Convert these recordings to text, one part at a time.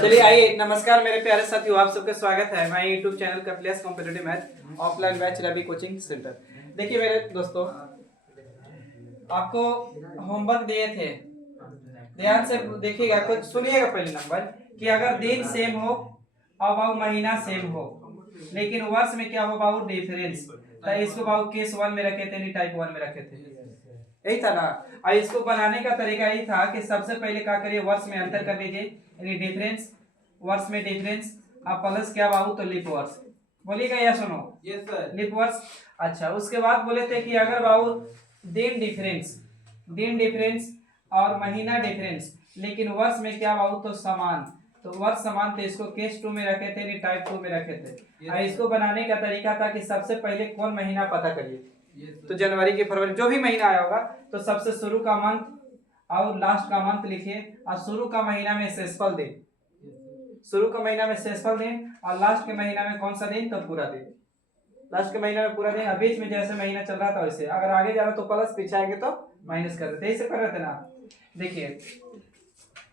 चलिए आइए, नमस्कार मेरे प्यारे साथियों, आप सबका स्वागत है हमारे YouTube channel Kapilius competitive math offline batch Ravi coaching centre. देखिए मेरे दोस्तों, आपको होमवर्क दिए थे, ध्यान से देखिएगा, कुछ सुनिएगा। पहले नंबर कि अगर दिन सेम हो और बाबू महीना सेम हो, लेकिन वर्ष में क्या हो बाबू डिफरेंस, तो इसको बाबू केस 1 में रखे थे, नहीं टाइप 1 में रखे थे, यही था ना। और इसको बनाने का तरीका यही था कि सबसे पहले क्या करिए, वर्ष में अंतर कर लीजिए, यानी डिफरेंस, वर्ष में डिफरेंस, अब प्लस क्या बाबू तो लीप वर्ष। बोलिएगा या सुनो? यस सर, लीप वर्ष। अच्छा, उसके बाद बोले थे कि अगर बाबू दिन डिफरेंस और महीना डिफरेंस, लेकिन वर्ष में क्या बाबू तो समान, तो वर्ष समान थे, इसको केस 2 में रखे थे, नहीं टाइप 2 में रखे थे। और इसको बनाने का तरीका था कि सबसे पहले कौन महीना पता करिए, तो जनवरी की फरवरी जो भी महीना आया होगा, तो सबसे शुरू का मंथ और लास्ट का मंथ लिखिए, और शुरू का महीना में शेषफल दें, शुरू का महीना में शेषफल दें, और लास्ट के महीना में कौन सा दिन, तो पूरा दिन, लास्ट के महीना में पूरा दिन। और बीच में जैसे महीना चल रहा था वैसे, अगर आगे जा रहा तो प्लस, पीछे आएंगे तो माइनस कर देते, ऐसे कर रहे थे ना। देखिए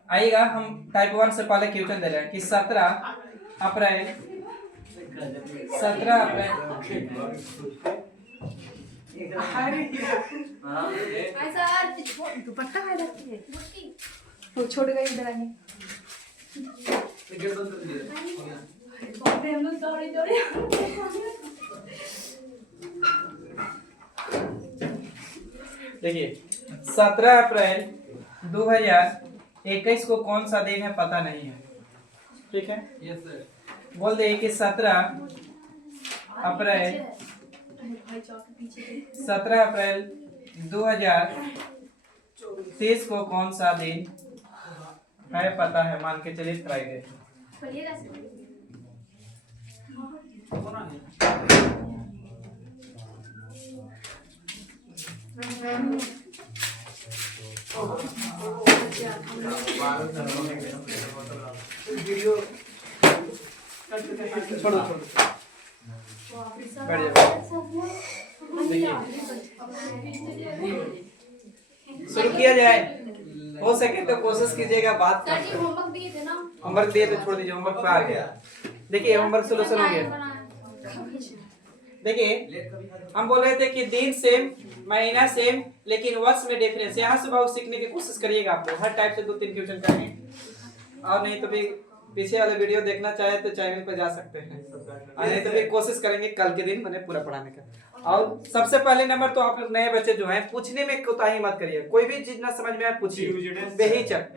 आइएगा, हम टाइप 1 से पहले क्वेश्चन दे रहे हैं कि 17 अप्रैल दुपट्टा वो छोड़ गई इधर आने। हम लोग दौड़े दौड़े। देखिए 17 अप्रैल 2021 को कौन सा दिन है पता नहीं है, ठीक है? Yes sir. बोल दे कि 17 अप्रैल 2023 को कौन सा दिन है पता है, मान के चलिए फ्राइडे। छोड़ो बैठ जाओ। शुरू किया जाए, हो सके तो कोशिश कीजिएगा बात करके। होमवर्क दिए थे ना, होमवर्क दिए तो छोड़ दीजिए, होमवर्क पे आ गया। देखिए होमवर्क सोल्यूशन हो गया। देखिए हम बोल रहे थे कि दिन सेम, महीना सेम, लेकिन वर्ष में डिफरेंस। यहाँ से बहुत सीखने की कोशिश करिएगा, आपको हर टाइप से 2-3 क्वेश्चन करेंगे, और नहीं तो भी पीछे वाले वीडियो देखना चाहे तो चैनल पर जा सकते हैं, और नहीं तो भी कोशिश करेंगे कल के दिन मैंने पूरा पढ़ाने का। और सबसे पहले नंबर तो आप लोग नए बच्चे जो हैं, पूछने में कोताही मत करिए, कोई भी चीज ना समझ में आए पूछिए बेहिचक।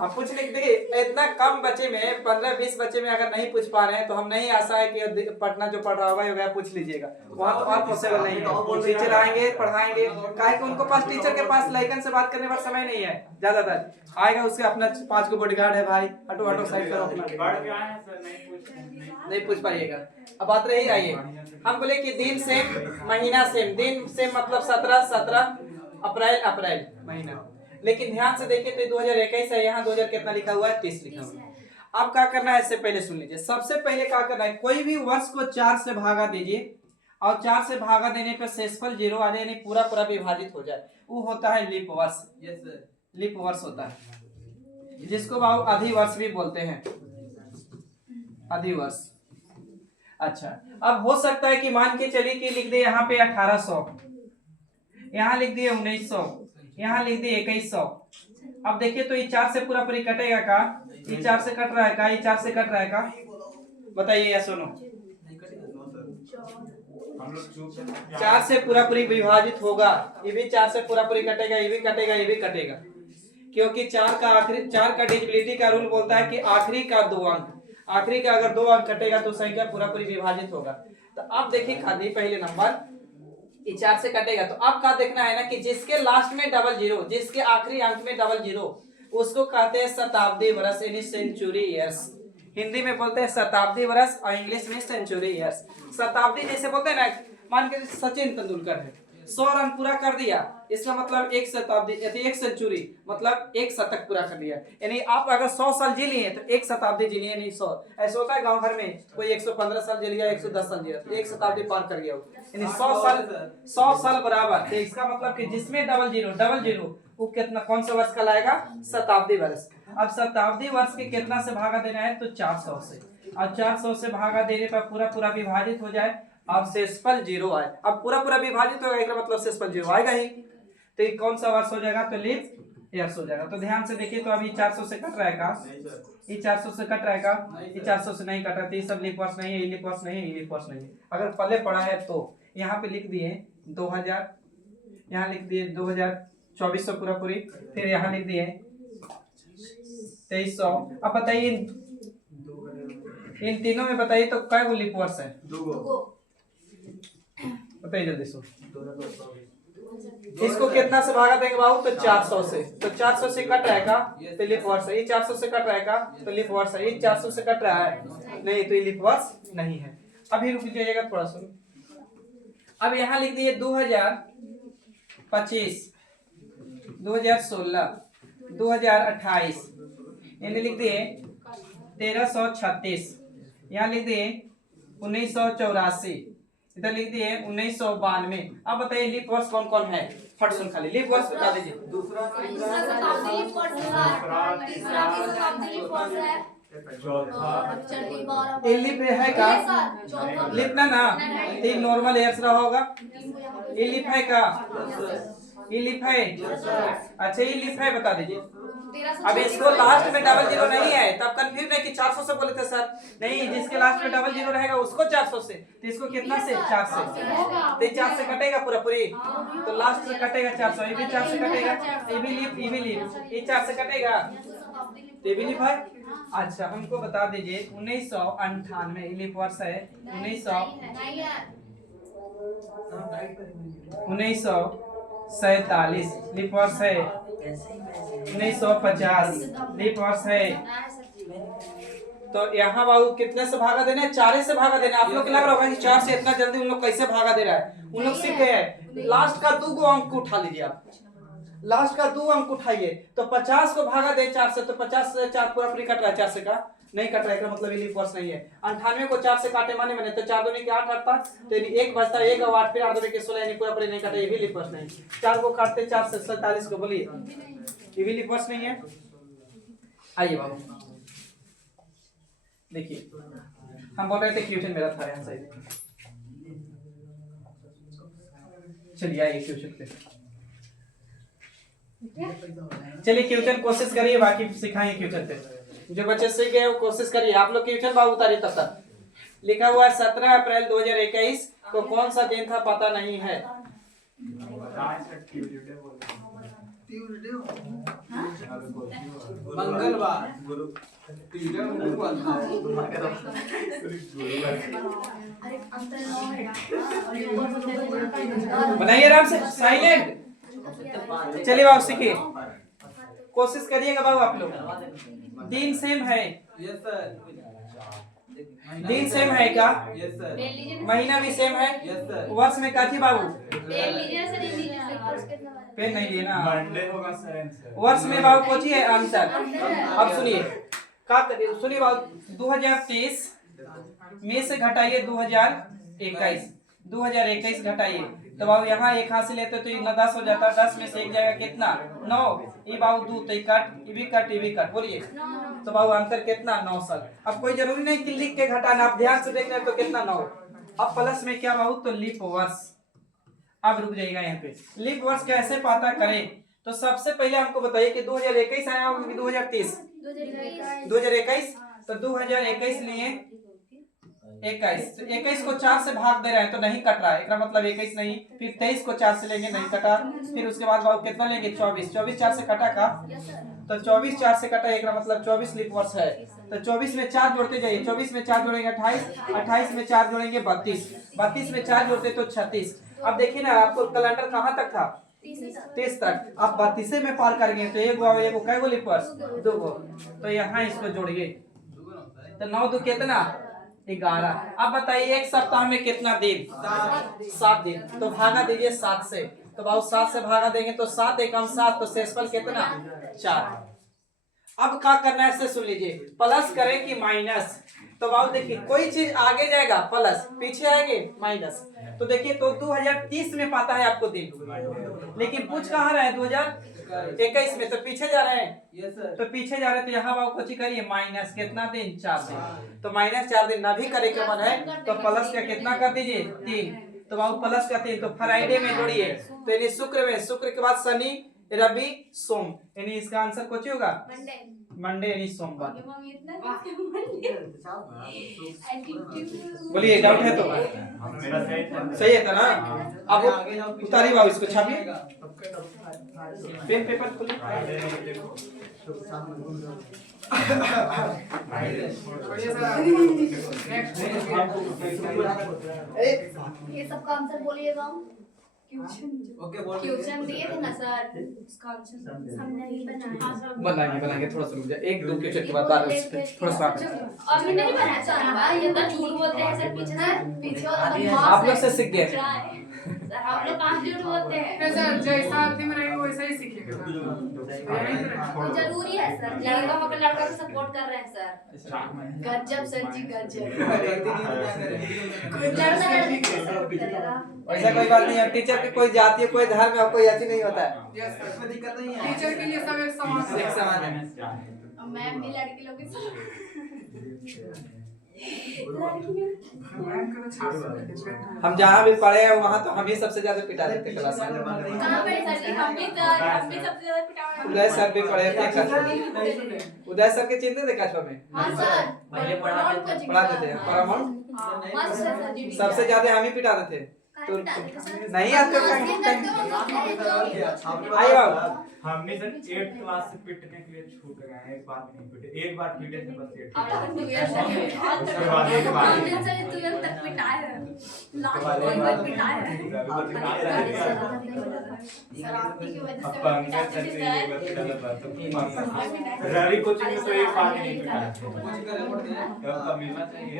आप पूछने, देखिए इतना कम बच्चे में, 15-20 बच्चे में अगर नहीं पूछ पा रहे हैं तो हम नहीं आशा है कि पढ़ना जो पढ़ रहा होगा पूछ लीजिएगा, वहाँ तो और पॉसिबल नहीं है। टीचर आएंगे पढ़ाएंगे, काहे कि उनको पास, टीचर के पास लड़कन से बात करने पर समय नहीं है, ज्यादातर आएगा उसके अपना 5 को बॉडीगार्ड है, भाई हटो हटो साइड करो अपना, नहीं पूछ पाइएगा। अब बात रही, आइए हम बोले कि दिन सेम महीना सेम, दिन सेम मतलब 17 अप्रैल महीना, लेकिन ध्यान से देखिए तो 2021 है, यहाँ 2000 कितना लिखा हुआ है, 30 लिखा हुआ है। अब क्या करना है, इससे पहले सुन लीजिए, सबसे पहले क्या करना है, कोई भी वर्ष को 4 से भागा दीजिए, और 4 से भागा देने पर शेषफल 0 आ जाए, यानी पूरा पूरा विभाजित हो जाए, वो होता है लीप वर्ष। यस सर, लीप वर्ष होता है, जिसको बाबू अधिवर्ष भी बोलते हैं, अधिवर्ष। अच्छा, अब हो सकता है कि मान के चलिए कि लिख दे यहाँ पे 1800, यहाँ लिख दिए 1900, यहाँ लिख दिए 2100। अब देखिए तो ये 4 से पूरा पूरी कटेगा का, ये 4 से कट रहा है का, ये 4 से कट रहा है का, बताइए या सुनो? 4 से पूरा पूरी विभाजित होगा, ये भी 4 से पूरा पूरी कटेगा, ये भी कटेगा, ये भी कटेगा, क्योंकि 4 का डिविजिबिलिटी का रूल बोलता है कि आखिरी का 2 अंक, आखिरी का अगर 2 अंक कटेगा तो संख्या पूरा पूरी विभाजित होगा। तो अब देखिए खाली पहले नंबर, ये 4 से कटेगा, तो अब क्या देखना है ना कि जिसके लास्ट में डबल जीरो, जिसके आखिरी अंक में डबल जीरो, उसको कहते हैं शताब्दी वर्ष, यानी सेंचुरी ईयर्स। हिंदी में बोलते हैं शताब्दी वर्ष और इंग्लिश में सेंचुरी ईयर्स। शताब्दी जैसे बोलते हैं ना, मान के सचिन तेंदुलकर है, 100 रन पूरा कर दिया, इसका मतलब एक शताब्दी, एक सेंचुरी मतलब एक शतक पूरा कर दिया। यानी आप अगर 100 साल जी लिए तो एक शताब्दी जी लिए, नहीं 100। ऐसा होता है गांव घर में, कोई 115 साल जी लिया, 110 साल जिया, तो एक शताब्दी पार कर गया, यानी 100 साल बराबर। तो इसका मतलब कि जिसमें डबल जीरो वो कितना कौन सा वर्ष का लाएगा? शताब्दी वर्ष। अब शताब्दी वर्ष के कितना से भागा देना है? तो 400 से। और 400 से भागा देने पर पूरा पूरा विभाजित हो जाए और शेषफल 0 आए। अब पूरा पूरा विभाजित होगा इसका मतलब शेषफल 0 आएगा ही। तो ये कौन सा वर्ष हो जाएगा? तो लीप ईयर्स हो जाएगा। तो ध्यान से देखिए, तो अभी 400 से कट रहेगा, ये 400 से कट रहेगा, ये 400 से नहीं कट रहा, तो ये सब लीप वर्ष नहीं है, ये लीप वर्ष नहीं है, ये लीप वर्ष नहीं है। अगर पहले पढ़ा है तो यहाँ पे लिख दिए 2000, यहाँ लिख दिए 2024 पूरा पूरी, फिर यहाँ लिख दिए 2300। अब बताइए इन तीनों में बताइए तो क्या लीप वर्ष है? बताइए जल्दी से। इसको कितना से भागा देंगे बाबू? तो 400 से। तो 400 से कट रहेगा तो लीप वर्ष है, ये 400 से कट रहेगा तो लीप वर्ष है, ये 400 से कट रहा है नहीं तो ये लीप वर्ष नहीं है। अभी रुक जाइएगा थोड़ा सा। अब यहाँ लिख दिए 2025, 2016, 2028, इन्हें लिख दिए 1336, यहाँ लिख दिए 1984, इधर लिख दिए 1992। अब बताइए लीप वर्ष कौन कौन है? फट सुन खाली लीप वर्ष बता दीजिए। दूसरा शताब्दी लीप वर्ष है, तीसरा की शताब्दी लीप वर्ष है, ये लीप है का? लीप ना ये नॉर्मल ईयर्स रहा होगा। ये लीप है का? ये लीप है? अच्छा ये लीप है, बता दीजिए। अब इसको लास्ट में डबल जीरो नहीं है तब कंफ्यूज नहीं कि 400 से बोले थे सर, नहीं, जिसके लास्ट में डबल जीरो रहेगा उसको 400 से, तो इसको कितना से? 4 से। तो 4 से कटेगा पूरा पूरी, तो लास्ट में कटेगा 400, ये भी 4 से कटेगा, ये भी लीप, ये 4 से कटेगा, ये भी लीप है। अच्छा हमको बता दीजिए 1998 लीप वर्ष है, 1947 लीप वर्ष है, 1950 लीप वर्ष है। तो यहाँ बाबू कितने से भागा देना है? 4 से भागा देना। आप लोग को लग रहा होगा कि 4 से इतना जल्दी उन लोग कैसे भागा दे रहा है? उन लोग सीख गए हैं। लास्ट का 2 अंक उठा लीजिए आप, लास्ट का 2 अंक उठाइए तो 50 को भागा दे 4 से, तो 50 से 4 पूरा पूरी कट रहा है, 4 से का नहीं कट रहा है, मतलब ये लीप वर्ष नहीं है। 98 को 4 से काटे माने तो 4 दूनी के 8 आता, तो 1 बचता है, 1 और 8 फिर 8 दूनी के 16, यानी पूरा पूरी नहीं कटे, ये भी लीप वर्ष नहीं। 4 को काटते 4 से 47 को, बोलिए ये भी लीप वर्ष नहीं है। आइए बाबू देखिए, हम बोल रहे थे क्वेश्चन मेरा था यहाँ से, चलिए आइए क्वेश्चन पे। चलिए क्वेश्चन कोशिश करिए, बाकी सिखाएंगे क्वेश्चन पे। जो बच्चे सीख गए वो कोशिश करिए। आप लोग क्वेश्चन बाबू उतारिए तब तक। लिखा हुआ है 17 अप्रैल 2021 को कौन सा दिन था पता नहीं है। मंगलवार। बनाइए आराम से, साइलेंट। चलिए बाबू सीखिए, कोशिश करिएगा बाबू आप लोग। दिन सेम है? Yes sir. दिन सेम है क्या? Yes sir. महीना भी सेम है? Yes sir. वर्ष में क्या थी बाबू? पेन नहीं लिए ना। मंडे होगा सर आंसर। वर्ष में बाबू कोची है आंसर। अब सुनिए क्या करिए, सुनिए बाबू 2023 में से घटाइए 2021 घटाइए, तो बाबू यहाँ 1 हाथ से लेते तो ये 10 हो जाता, 10 में से 1 जाएगा कितना? 9। ये बाबू 2 तो कट, ये भी कट, ये भी कट, बोलिए तो बाबू आंसर कितना? 9 साल। अब कोई जरूरी नहीं कि लिख के घटाना, आप ध्यान से देख रहे हैं तो कितना? 9। अब प्लस में क्या बाबू? तो लीप वर्ष। अब रुक जाइएगा यहाँ पे, लीप वर्ष कैसे पता करें? तो सबसे पहले हमको बताइए कि 2021 आया होगा कि 2030? 2021। तो 2021 लिए 21 को 4 से भाग दे रहे हैं तो नहीं कट रहा है, इसका मतलब 21 नहीं। फिर 23 को 4 से लेंगे, नहीं कटा। फिर उसके बाद बाबू कितना लेंगे? 24 4 से कटा का, तो 24 4 से कटा, इसका मतलब 24 लीप वर्ष है। तो 24 में 4 जोड़ते जाइए, 24 में 4 जोड़ेंगे 28, 28 में 4 जोड़ेंगे 32, 32 में 4 जोड़ते तो 36। अब देखिए ना, आपको कैलेंडर कहाँ तक था? 30 तक। आप 32 में पार कर गए तो एगो कैगो लीप वर्ष? 2 गो। तो यहाँ इसको जोड़िए तो 9 2 कितना? 11। अब बताइए एक सप्ताह में कितना दिन? 7 दिन। तो भागा दीजिए 7 से, तो बाबू 7 से भागा देंगे तो 7 एकम 7, तो शेषफल कितना? 4। अब क्या करना है इससे सुन लीजिए, प्लस करें कि माइनस? तो बाबू देखिए कोई चीज आगे जाएगा प्लस, पीछे आएंगे माइनस। तो देखिए तो 2030 में पाता है आपको दिन, लेकिन पूछ कहाँ रहा है? 2021 21 में, तो पीछे जा रहे हैं। Yes sir. तो पीछे जा रहे हैं तो यहाँ बाबू कोची करिए माइनस कितना दिन 4 दिन, तो माइनस 4 दिन ना भी करे के मन है तो प्लस का कितना कर दीजिए 3, तो बाबू प्लस का 3, तो फ्राइडे में जोड़िए तो यानी शुक्र में, शुक्र के बाद शनि रवि सोम, यानी इसका आंसर कोची होगा मंडे यानी सोमवार। बोलिए डाउट है तो मेरा सही है था ना। अब उतारिए बाबू इसको, छापिए पेन पेपर खोलिए। ये सबका आंसर बोलिएगा। ओके बोल। क्वेश्चन दिए थे ना सर, उसका आंसर हम नहीं बनाए। बनाएंगे थोड़ा सा रुक जाए, एक दो क्वेश्चन के बाद थोड़ा सा अभी नहीं बनाया सर, ये तो झूठ बोलते हैं सर, पीछे आप लोग से सीख गए। सर हम लोग कहाँ झूठ बोलते हैं। सर जैसा आदमी बनाएंगे वैसा ही सीखेगा। तो जरूरी है सर, लड़का होकर लड़का को सपोर्ट कर रहे हैं सर। गजब सर जी गजब। ऐसा कोई बात नहीं है, टीचर की कोई जाति है कोई धर्म है कोई ऐसी नहीं होता है। यस सर, इसमें दिक्कत नहीं है। टीचर के लिए सब एक समान एक समान है। मैम भी लड़की लोग हम जहाँ भी पढ़े हैं वहाँ तो हम ही सबसे ज्यादा पिटा देते क्लास में। कहाँ पे सर जी, हम भी सबसे ज्यादा पिटाई। उदय सर भी पढ़े थे कछुआ में। उदय सर के चिन्हते थे कछुआ में, हाँ सर, पढ़ाते थे परमाणु, मस्त है सर जी। सबसे ज्यादा हम ही पिटाते थे। तो नहीं आपको आइए बाबू। हमने सर 8th क्लास से पिटने के लिए छूट गए हैं, एक बार भी नहीं पिटे, एक बार पीटे थे बस 8th अब तक 12 उसके बाद एक बार हम दिन से 12 तक पिटाए हैं, लास्ट कोई बार पिटाए हैं। सर आपकी की वजह से अब पंकज सर से ये बात गलत। रवि कोचिंग में तो एक बार भी नहीं पिटा। अब मिलना चाहिए।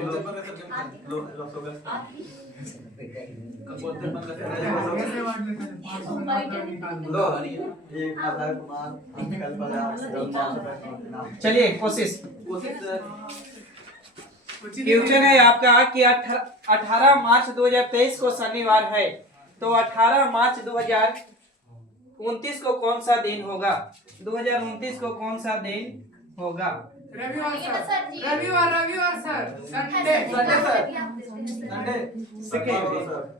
चलिए कोशिश क्वेश्चन है आपका कि 18 मार्च 2023 को शनिवार है, तो 18 मार्च 2029 को कौन सा दिन होगा? 2029 को कौन सा दिन होगा? रविवार ये तो सर, सर जी। रविवार सर, संडे।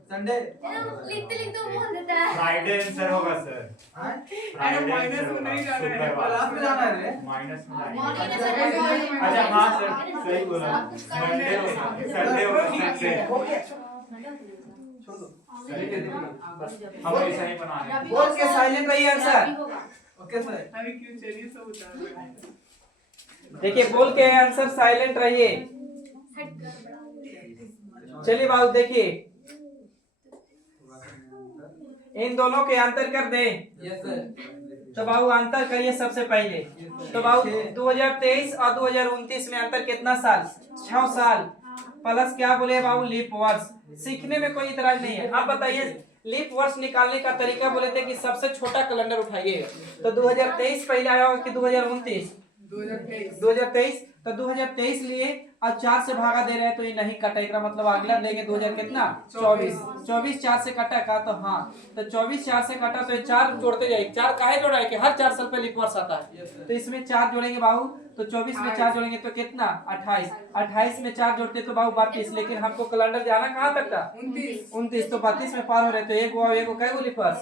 संडे लिखते लिखते वो बोल देता है। फ्राइडे आंसर होगा सर। फ्राइडे माइनस में नहीं जाना है। क्लास में जाना है रे। माइनस में मॉर्निंग जाएंगे। में सर अच्छा हाँ सर सही बोला। संडे होगा, संडे होगा, संडे। हम ऐसा ही बना रहे हैं। बोल के साइलेंट रहिए आंसर। Okay sir. अभी क्यों चलिए सब उतार रहे हैं। देखिए बोल के आंसर साइलेंट रहिए। चलिए बाबू देखिए इन दोनों के अंतर कर दे। Yes sir. तो बाबू अंतर करिए सबसे पहले। तो बाबू 2023 और 2029 में अंतर कितना साल? 6 साल प्लस क्या बोले बाबू लीप वर्ष। सीखने में कोई इतराज नहीं है। आप बताइए लीप वर्ष निकालने का तरीका बोले थे कि सबसे छोटा कैलेंडर उठाइए, तो 2023 पहले आया होगा कि 2029? 2023। तो 2023 लिए और 4 से भागा दे रहे हैं तो ये नहीं कटेगा, मतलब अगला लेंगे 2000 कितना 24 4 से कटा का, तो हाँ तो 24 4 से कटा तो ये 4 जोड़ते जाएंगे। 4 काहे जोड़ रहा है कि हर 4 साल पे लीप वर्ष आता है, तो इसमें 4 जोड़ेंगे बाबू, तो 24 में 4 जोड़ेंगे तो कितना 28 में 4 जोड़ते तो बाबू 32। लेकिन हमको कैलेंडर जाना कहाँ तक था 29, तो 32 में पार हो रहे तो एक को कई गो लीप वर्ष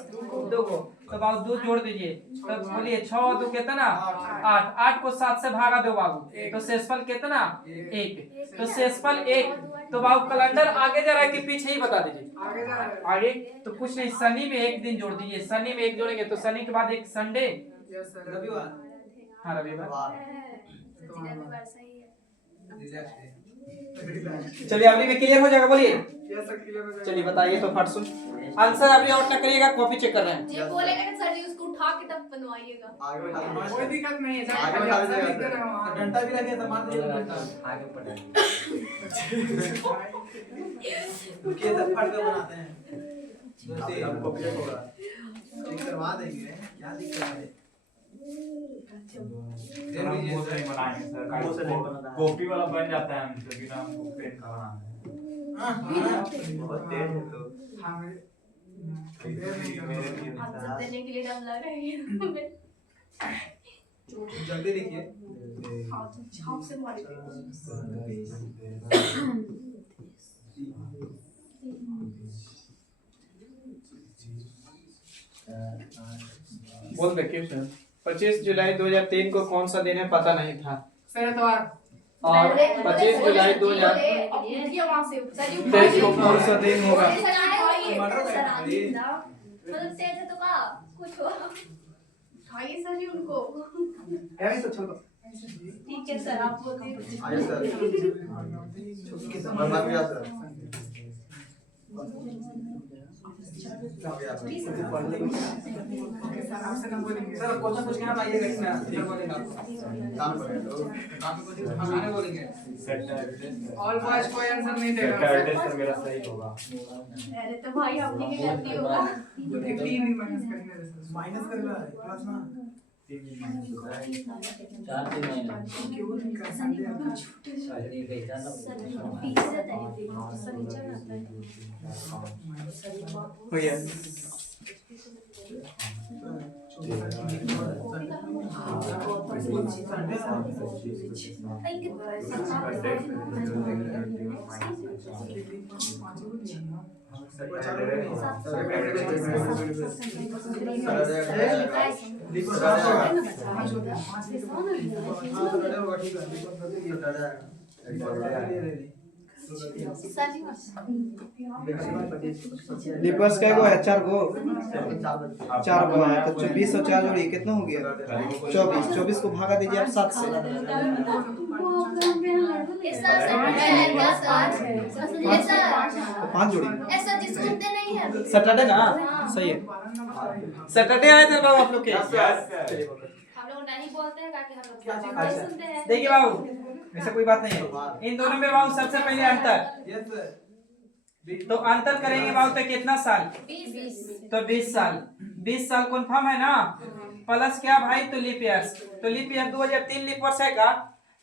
2 को, तो बाबू 2 जोड़ दीजिए। तो बोलिए 6 और 2 कितना 8 को 7 से भागा दो बाबू, तो शेषफल कितना 1, तो शेषफल 1। तो बाबू कैलेंडर आगे जा रहा है कि पीछे ही बता दीजिए? आगे जा रहा है। आगे तो कुछ नहीं, शनि में 1 दिन जोड़ दीजिए। शनि में 1 जोड़ेंगे तो शनि के बाद एक संडे, यस सर, रविवार। हाँ रविवार। चलिए अगली में क्लियर हो जाएगा। बोलिए यस सर, क्लियर हो जाएगा। चलिए बताइए तो फट सुन आंसर अभी आउट ना करिएगा, कॉपी चेक कर रहे हैं। ये बोलेगा कि सर जी उसको उठा के तब बनवाइएगा। आगे बढ़ा कोई दिक्कत नहीं है, आगे जब बढ़ा आंसर लिख दीजिएगा दे रहे हो सर। आप। डंडा भी लगे सामान दे डंडा आगे पढ़े। रुकिए सब फट कर बनाते हैं। जैसे आपको भी होगा चेक करवा देंगे, क्या दिक्कत है? सर हम वो से नहीं बनाएंगे सर, कॉपी वाला बन जाता है हमसे, बिना हमको पेन का बनाना है। बहुत तेज है तो हाँ, मेरे मेरे लिए आंसर देने के लिए डर लग रहा है। जल्दी लिखिए। बोल दे क्वेश्चन। 25 जुलाई 2003 को कौन सा दिन है पता नहीं था। सर एतवार। और 25 जुलाई 2023 को कौन सा दिन होगा। खाइए सर जी उनको। ठीक है सर आप आइए सर। बाद में आ सर। आपसे ना बोलेंगे। सर क्वेश्चन पूछ के हम आइएगा इसमें इधर बोलेंगे आपको। काम करें तो हम आने बोलेंगे। सैटरडे ऑल बॉयज कोई आंसर नहीं देगा। सैटरडे से मेरा सही होगा। अरे तो भाई आपने क्या गलती होगा। 3 दिन माइनस करेंगे सर। माइनस करेगा प्लस ना। 3 दिन माइनस होगा। 4 दिन महीना क्यों नहीं कर सकते आप? शादी पहचान हो गया। लिपर्स का गो है 4 गो 4 गो है तो 20 और 4 जोड़ी कितना हो गया 24 को भागा दीजिए आप 7 से। तो 5 जोड़ी सैटरडे ना सही है। सैटरडे आए थे बाबू आप लोग के। हम लोग नहीं बोलते हैं ताकि हम लोग नहीं सुनते हैं। देखिए बाबू ऐसा कोई बात नहीं है। इन दोनों में बाबू सबसे पहले अंतर। Yes sir. तो अंतर करेंगे बाबू तो कितना साल 20 तो 20 साल 20 साल कन्फर्म है ना। प्लस क्या भाई तो लीप ईयर्स। तो लीप ईयर 2003 लीप वर्ष है का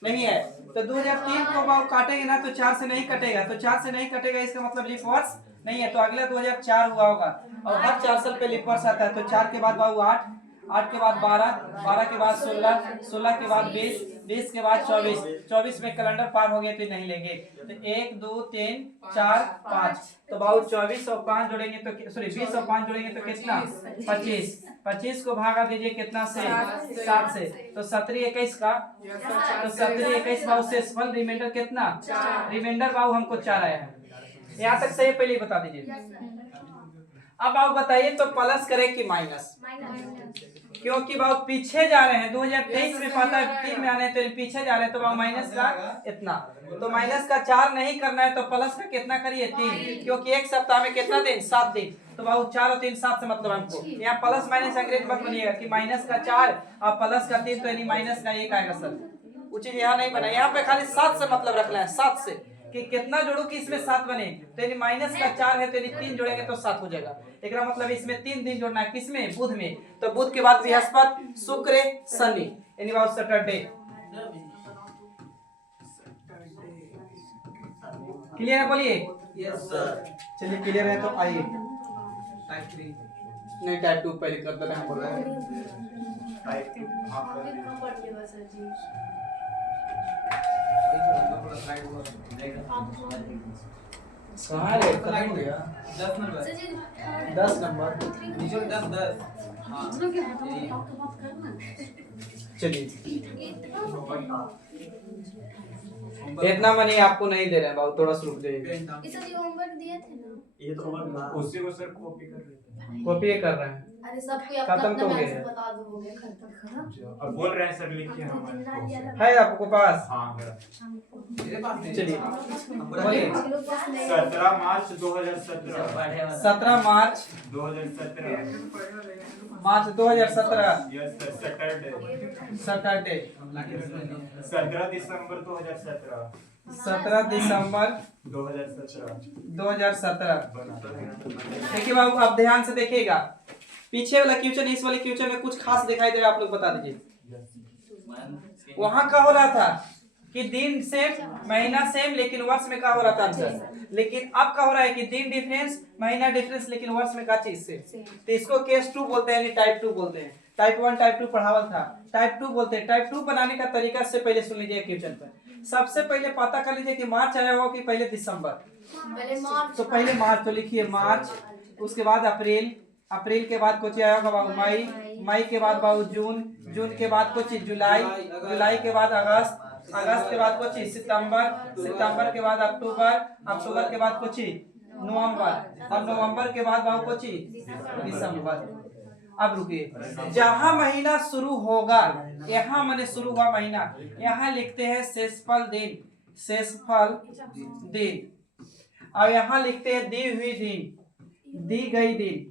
नहीं है। तो 2003 को बाबू काटेंगे ना तो 4 से नहीं कटेगा। तो 4 से नहीं कटेगा इसका मतलब लीप वर्ष नहीं है। तो अगला 2004 हुआ होगा और हर 4 साल पे लीप वर्ष आता है। तो 4 के बाद बाबू 8 8 के बाद 12 12 के बाद 16 16 के बाद 20 20 के बाद 24 24 में कैलेंडर पार हो गए तो नहीं लेंगे। तो 1 2 3 4 5 तो बाबू 24 और 5 जोड़ेंगे तो सॉरी 20 और 5 जोड़ेंगे तो कितना 25 25 को भागा दीजिए कितना से 7 से। तो 17 21 का तो 17 21 बाबू से फल रिमाइंडर कितना रिमाइंडर बाबू हमको 4 आया है। यहाँ तक सही पहले ही बता दीजिए। अब आप बताइए तो प्लस करें कि माइनस। क्योंकि बाबू पीछे जा रहे हैं 2023 में पता है 3 में आने तो पीछे जा रहे हैं तो बाबू माइनस का इतना। तो माइनस का 4 नहीं करना है तो प्लस का कितना करिए 3 क्योंकि एक सप्ताह में कितना दिन 7 दिन। तो बाबू 4 और 3 7 से मतलब हमको यहाँ प्लस माइनस अंग्रेजी मत बनिएगा कि माइनस का 4 और प्लस का 3 तो यानी माइनस का 1 आएगा सर। वो चीज यहाँ नहीं बना। यहाँ पे खाली 7 से मतलब रखना है 7 से कि कितना जोड़ो कि इसमें 7 बने। तो यानी माइनस का 4 है तो यानी 3 जोड़ेंगे तो 7 हो जाएगा। एक मतलब इसमें 3 दिन जोड़ना है किसमें बुध में। तो बुध के बाद बृहस्पति शुक्र शनि यानी बाबू सैटरडे। क्लियर है बोलिए। Yes sir. चलिए क्लियर है तो आइए। टाइप 3 नहीं टाइप 2 पहले कर देना हम बोल रहे हैं। टाइप कहाँ रे खत्म हो गया 10 नंबर 10 नंबर। नीचे 10 10 हां चलिए इतना मनी आपको नहीं दे रहे हैं बाबू थोड़ा सा रुक जाइए। इसे जो होमवर्क दिए थे ना ये तो उसी को सर कॉपी कर रहे थे। कॉपी कर रहे हैं अरे सबको खत्म अपना तो हो अपना गया मैसेज है। बता दो हो गया खत्म। अब बोल रहे हैं सर लिख के हमारे है आपको पास। हाँ मेरा मेरे पास नहीं। चलिए बोलिए 17 मार्च 2017 17 मार्च 2017 मार्च 2017 यस सर सैटरडे सैटरडे 17 दिसंबर 2017 17 दिसंबर 2017 2017। देखिए बाबू आप ध्यान से देखिएगा पीछे वाला क्वेश्चन इस वाले क्वेश्चन में कुछ खास दिखाई दे रहा है आप लोग बता दीजिए। वहां का हो रहा था कि दिन सेम महीना सेम लेकिन वर्ष में का हो रहा था आंसर। लेकिन अब का हो रहा है कि दिन डिफरेंस महीना डिफरेंस लेकिन वर्ष में का चीज से। तो इसको केस 2 बोलते हैं यानी टाइप 2 बोलते हैं। टाइप 1 टाइप 2 पढ़ावल था। टाइप 2 बोलते हैं। टाइप 2 बनाने का तरीका से पहले सुन लीजिए क्वेश्चन पर। सबसे पहले पता कर लीजिए कि मार्च आया होगा कि पहले दिसंबर। पहले मार्च। तो पहले मार्च, तो लिखिए मार्च, उसके बाद अप्रैल, अप्रैल के बाद कुछ आया होगा बाबू मई, मई के बाद बाबू जून, जून के बाद कुछ जुलाई, जुलाई के बाद अगस्त, अगस्त के बाद कुछ सितंबर, सितंबर के बाद अक्टूबर, अक्टूबर के बाद कुछ नवंबर, और नवंबर के बाद बाबू कुछ दिसंबर। अब रुकिए, जहां महीना शुरू होगा, यहाँ मैंने शुरू हुआ महीना, यहाँ लिखते हैं शेषफल दिन, शेषफल दिन, और यहाँ लिखते हैं दी हुई दिन, दी गई दिन,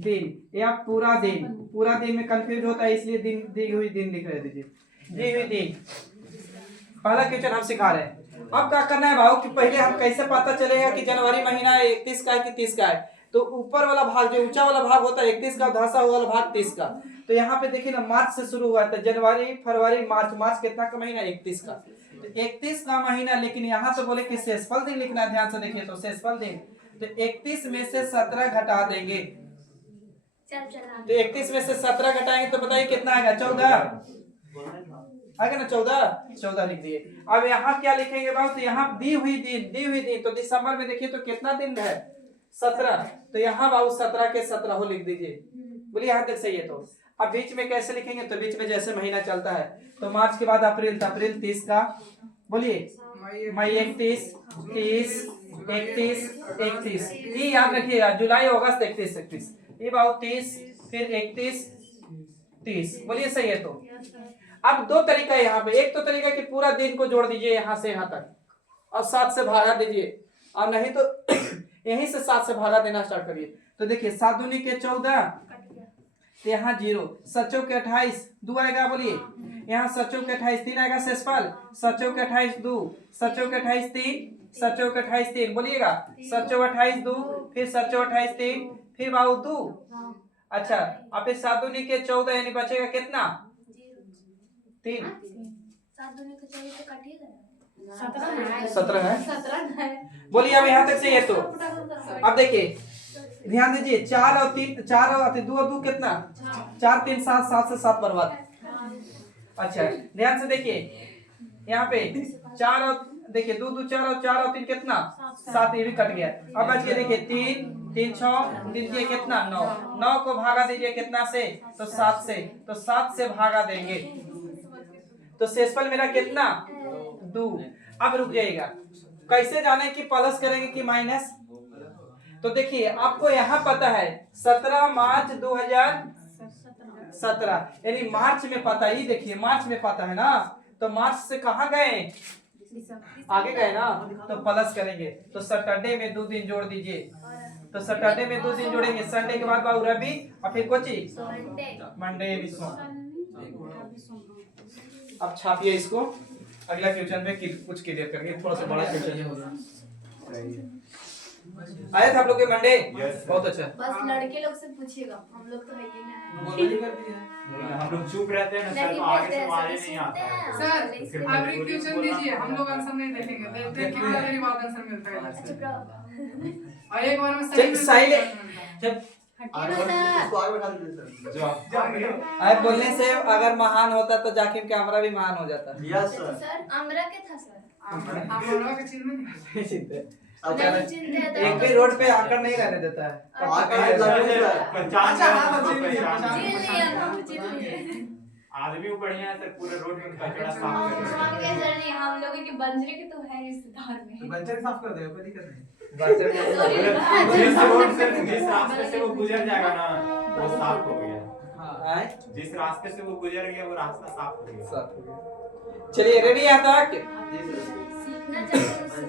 दिन या पूरा दिन, पूरा दिन में कंफ्यूज होता है इसलिए दिन, दी हुई दिन लिख रहे दीजिए, दी हुई दिन। पहला क्वेश्चन हम सिखा रहे हैं। अब क्या करना है भाव कि पहले हम कैसे पता चलेगा कि जनवरी महीना 31 का है कि 30 का है। तो ऊपर वाला भाग, जो ऊंचा वाला भाग होता है 31 का, धंसा हुआ वाला भाग 30 का। तो यहाँ पे देखिए ना, मार्च से शुरू हुआ था, जनवरी फरवरी मार्च, मार्च कितना का महीना 31 का, तो 31 का महीना। लेकिन यहाँ तो बोले कि शेषफल दिन लिखना है, ध्यान से देखिए, तो शेषफल दिन, तो 31 में से 17 घटा देंगे, तो 31 में से 17 घटाएंगे तो बताइए कितना आएगा, 14 आएगा ना, 14 लिख दिए। अब यहाँ क्या लिखेंगे बाबू, तो यहाँ दी हुई दिन, दी हुई दिन, तो दिसंबर में देखिए तो कितना दिन है, 17, तो यहाँ बाबू 17 के 17 हो लिख दीजिए। बोलिए यहाँ तक सही है। तो अब बीच में कैसे लिखेंगे, तो बीच में जैसे महीना चलता है, तो मार्च के बाद अप्रैल, तो अप्रैल 30 का, बोलिए मई 31, 30, 31, 31, ये याद रखिएगा, जुलाई अगस्त 31, 31, ये बाबू 30, फिर 31, 30, बोलिए सही है। तो अब दो तरीका है यहाँ पे, एक तो तरीका कि पूरा दिन को जोड़ दीजिए यहाँ से यहाँ तक और 7 से भागा दीजिए, और नहीं तो यहीं से 7 से भागा देना स्टार्ट करिए। तो देखिए 7 दूनी के 14, तो यहाँ 0, 7 चौके 28, 2 आएगा, बोलिए यहाँ 7 चौके 28, 3 आएगा शेषफल, 7 चौके 28, 2, 7 चौके 28, 3, 7 चौके 28, 3, बोलिएगा 7 चौके 28, 2, फिर 7 चौके 28, 3, फिर बाबू 2, अच्छा, अब फिर 7 दूनी के 14, यानी बचेगा कितना, 3, 17 है, बोलिए अब यहाँ तक सही है। तो अब देखिए ध्यान दीजिए, 4 और 3, 4 और 2 और 2 कितना, 4 3 7, 7 से 7 बर्बाद। अच्छा ध्यान से देखिए, यहाँ पे 4 और देखिए 2 2 4 और 4 और 3 कितना, 7, ये भी कट गया। अब बच गया देखिए 3 3 6, 3 के कितना 9, 9 को भागा दीजिए कितना से, तो 7 से, तो 7 से भागा देंगे, तो शेषफल मेरा कितना 2। अब रुक जाइएगा, कैसे जाने कि प्लस करेंगे कि माइनस, तो देखिए आपको यहाँ पता है 17 मार्च 2017, यानी मार्च में पता ही, देखिए मार्च में पता है ना, तो मार्च से कहाँ गए, आगे गए ना, तो प्लस करेंगे, तो सैटरडे में 2 दिन जोड़ दीजिए, तो सैटरडे में 2 दिन जोड़ेंगे, संडे के बाद बाबू रवि, और फिर कोची मंडे अब छापिए इसको, अगला क्वेश्चन पे कुछ क्लियर करेंगे, थोड़ा सा बड़ा क्वेश्चन है। आया था आप लोग के मंडे, बहुत अच्छा। बस लड़के लोग से पूछिएगा, हम लोग तो है ही नहीं। हम लोग चुप रहते हैं ना सर, तो आगे से आगे नहीं आता है सर आप एक क्वेश्चन दीजिए, हम लोग आंसर नहीं देखेंगे, देखते हैं कितना देर बाद आंसर मिलता है। और एक बार में जब आगे बैठा दीजिए सर। आप बोलने से अगर महान होता तो जाकिर कैमरा भी महान हो जाता। Yes sir. सर अमरा के था सर, हम के चीज में एक भी रोड पे आकर नहीं रहने देता है। आदमी बढ़िया है सर, पूरे रोड में कचरा साफ कर रहे हैं। हम लोगों के बंजरे के तो है रिश्तेदार में, बंचर साफ कर देगा, कोई दिक्कत नहीं। जिस रास्ते से वो गुजर जाएगा ना, वो साफ हो गया। जिस रास्ते से वो गुजर गया वो रास्ता साफ हो गया। चलिए रेडी है तक, सीखना चाहिए उससे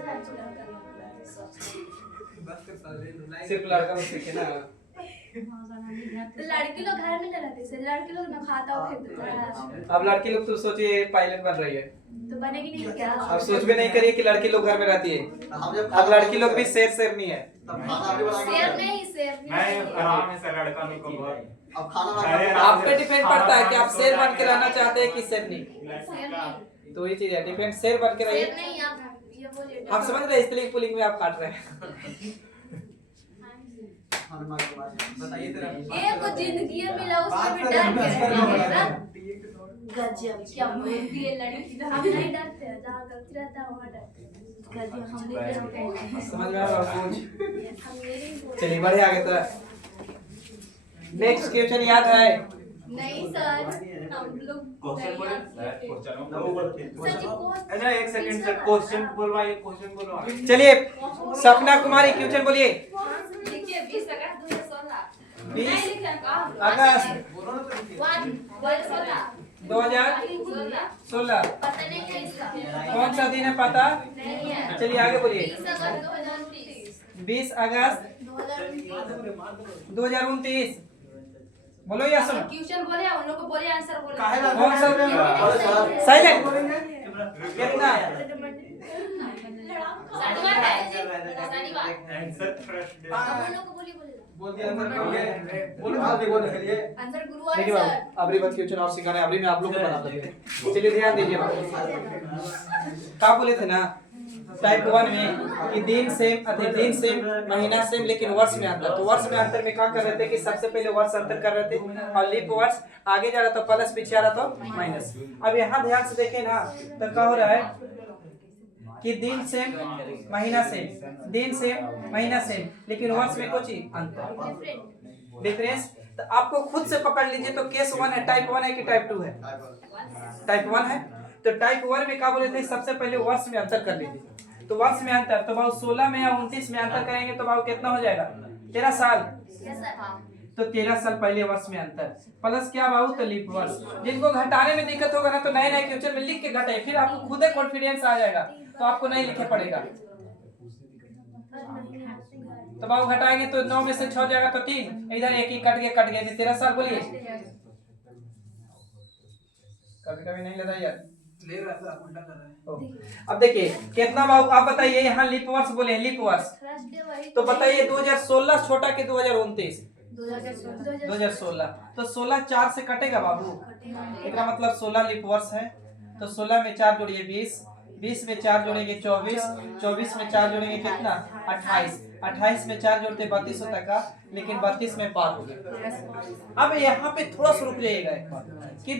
सिर्फ लड़का लोग सीखे ना। तो लड़की लोग घर में न रहते सर, लड़की लोग न खाता और खेलते हैं। अब लड़की लोग तो सोचिए पायलट बन रही है, तो बनेगी नहीं क्या? अब सोच भी नहीं करिए कि लड़की लोग घर में रहती है। अब लड़की लोग भी शेर नहीं है। शेर नहीं, शेर मैं आराम से लड़का लोग को बहुत अब खाना आप पे डिपेंड पड़ता है कि आप शेर बन के रहना चाहते हैं कि शेर नहीं। शेर नहीं, तो ये चीज है, डिपेंड, शेर बन के रहिए। शेर नहीं, आप ये बोलिए। आप समझ रहे हैं, स्त्रीलिंग पुल्लिंग में आप काट रहे हैं। बताइए तेरा ये कुछ जिंदगी में मिला उसमें भी डर के रहेंगे ना। गजब क्या बोलती है लड़की। हम नहीं डरते हैं, जहाँ गलती रहता है वहाँ डरते हैं। गजब हम नहीं डरते। समझ में आ रहा है कुछ? हम नहीं बोलते। चलिए बढ़े आगे तो नेक्स्ट क्वेश्चन याद है? नहीं सर, हम लोग क्वेश्चन बोले सर जी अच्छा एक सेकंड सर क्वेश्चन बोलवाइए क्वेश्चन बोलवाइए चलिए सपना कुमारी क्वेश्चन बोलिए। देखिए 20 अगस्त 2016 20 नहीं लिखा का अगस्त बोलो ना तो लिखिए। 2016 पता नहीं है इसका। कौन सा दिन है पता? नहीं है। चलिए आगे बोलिए। 20 अगस्त 2019 2029 बोलो या सुनो। क्वेश्चन बोले उन लोग को बोले आंसर बोले। काहे लगा? कौन सा? साइलेंट कितना? शनिवार आंसर फ्रेश डे अब उन लोग को बोली बोले बोल दिया आंसर कब गए? बोलो आप बोल चलिए। आंसर गुरुवार देखिए सर। बाबू अबरी बात क्वेश्चन और सिखाने अबरी में आप लोग को बना देते हैं। चलिए ध्यान दीजिए क्या बोले थे ना टाइप 1 में कि दिन सेम महीना सेम लेकिन वर्ष में अंतर। तो वर्ष में अंतर में क्या कर रहे थे कि सबसे पहले वर्ष अंतर कर रहे थे और लीप वर्ष आगे जा रहा था प्लस पीछे आ रहा था माइनस। अब यहाँ ध्यान से देखें ना तो क्या हो रहा है कि दिन सेम महीना सेम, दिन सेम महीना सेम लेकिन वर्ष में कुछ ही अंतर डिफरेंस। तो आपको खुद से पकड़ लीजिए तो केस 1 है, टाइप 1 है कि टाइप 2 है? टाइप 1 है। तो टाइप 1 में क्या बोले थे सबसे पहले वर्ष में अंतर कर लीजिए। तो वर्ष में अंतर तो बाबू 16 में या 29 में अंतर करेंगे तो बाबू कितना हो जाएगा? 13 साल। तो 13 साल पहले वर्ष में अंतर प्लस क्या बाबू तो लीप वर्ष। जिनको घटाने में दिक्कत होगा ना तो नए नए क्वेश्चन में लिख के घटाए, फिर आपको खुद ही कॉन्फिडेंस आ जाएगा तो आपको नहीं लिखे पड़ेगा। तो बाबू घटाएंगे तो 9 में से 6 जाएगा तो 3, इधर एक ही कट गया 13 साल। बोलिए कभी कभी नहीं लेता यार, ले रहा था उल्टा कर रहा है। अब देखिए कितना बाबू आप बताइए। यहाँ लीप वर्ष बोले लीप वर्ष तो बताइए 2016 छोटा के 2029 2016 तो 16 4 से कटेगा बाबू। इसका मतलब 16 लीप वर्ष है तो 16 में 4 जोड़िए 20, 20 में 4 जोड़ेंगे 24, 24 में 4 जोड़ेंगे कितना 28, 28 में 4 जोड़ते 32 होता का लेकिन 32 में पार हो गया। अब यहाँ पे थोड़ा सा रुक जाइएगा एक बार कि